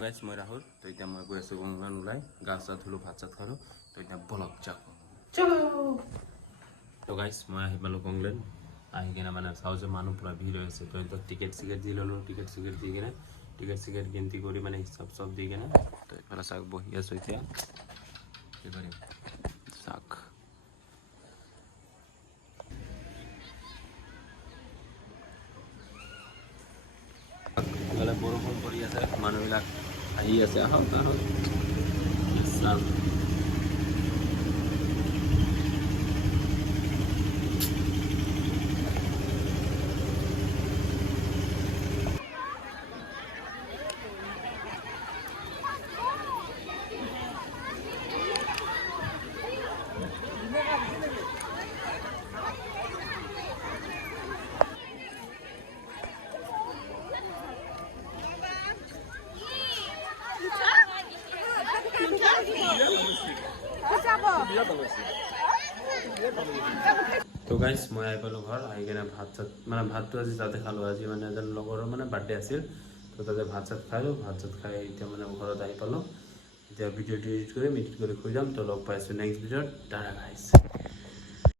guys মই ৰাহুল তো এতিয়া মই গৈ আছোঁ গংগান ওলাই গা চা ধুলোঁ ভাত চাত খালোঁ তো এতিয়া বলক যাক চলো তো গাইজ মই আহি পালোঁ গংলেন আহি কিনে মানে চাওঁ যে মানুহ পূৰা ভিৰ হৈ আছে তো এতিয়া টিকেট চিকেট দি ল'লোঁ টিকেট চিকেট দি কিনে টিকেট গিনতি কৰি মানে হিচাপ চব দি কিনে তো এইফালে চাওক বহি আছোঁ এতিয়া কি কৰিম চাওক এইফালে বৰষুণ পৰি আছে মানুহবিলাক আহি আছে আহক আহক ইছলাম তো গাইজ মই আহি পালোঁ ঘৰ আহি কিনে ভাত চাত মানে ভাতটো আজি তাতে খালোঁ আজি মানে এজন লগৰৰ মানে বাৰ্থডে আছিল তো তাতে ভাত চাত খালোঁ ভাত চাত খাই এতিয়া মানে ঘৰত আহি পালোঁ এতিয়া ভিডিঅ'টো এডিট কৰি শুই যাম তো লগ পাইছোঁ নেক্সট ভিডিঅ'ত টাটা গাইজ